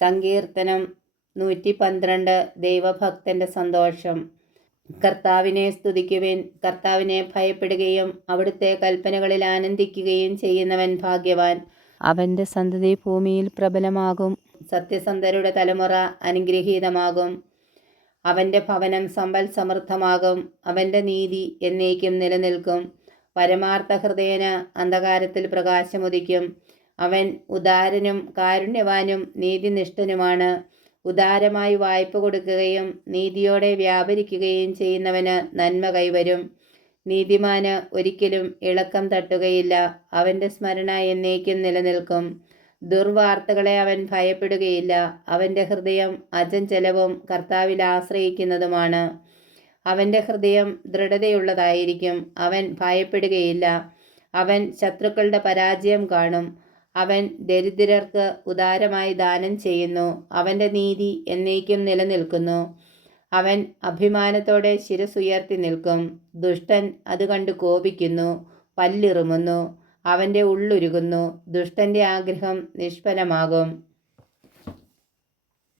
സങ്കീർത്തനം 112. ദൈവഭക്തന്റെ സന്തോഷം. കർത്താവിനെ സ്തുതിക്കുവിൻ. കർത്താവിനെ ഭയപ്പെടുകയും അവിടുത്തെ കൽപ്പനകളിൽ ആനന്ദിക്കുകയും ചെയ്യുന്നവൻ ഭാഗ്യവാൻ. അവൻ്റെ സന്തതി ഭൂമിയിൽ പ്രബലമാകും. സത്യസന്ധരുടെ തലമുറ അനുഗ്രഹീതമാകും. അവൻ്റെ ഭവനം സമ്പൽ സമൃദ്ധമാകും. അവൻ്റെ നീതി എന്നേക്കും നിലനിൽക്കും. പരമാർത്ഥ ഹൃദയന് അന്ധകാരത്തിൽ പ്രകാശമുദിക്കും. അവൻ ഉദാരനും കാരുണ്യവാനും നീതിനിഷ്ഠനുമാണ്. ഉദാരമായി വായ്പ കൊടുക്കുകയും നീതിയോടെ വ്യാപരിക്കുകയും ചെയ്യുന്നവന് നന്മ കൈവരും. നീതിമാന് ഒരിക്കലും ഇളക്കം തട്ടുകയില്ല. അവൻ്റെ സ്മരണ എന്നേക്കും നിലനിൽക്കും. ദുർവാർത്തകളെ അവൻ ഭയപ്പെടുകയില്ല. അവൻ്റെ ഹൃദയം അചഞ്ചലവും കർത്താവിൽ ആശ്രയിക്കുന്നതുമാണ്. അവൻ്റെ ഹൃദയം ദൃഢതയുള്ളതായിരിക്കും. അവൻ ഭയപ്പെടുകയില്ല. അവൻ ശത്രുക്കളുടെ പരാജയം കാണും. അവൻ ദരിദ്രർക്ക് ഉദാരമായി ദാനം ചെയ്യുന്നു. അവൻ്റെ നീതി എന്നേക്കും നിലനിൽക്കുന്നു. അവൻ അഭിമാനത്തോടെ ശിരസുയർത്തി നിൽക്കും. ദുഷ്ടൻ അത് കണ്ട് കോപിക്കുന്നു, പല്ലിറുമുന്നു. അവൻ്റെ ഉള്ളുരുകുന്നു. ദുഷ്ടൻ്റെ ആഗ്രഹം നിഷ്ഫലമാകും.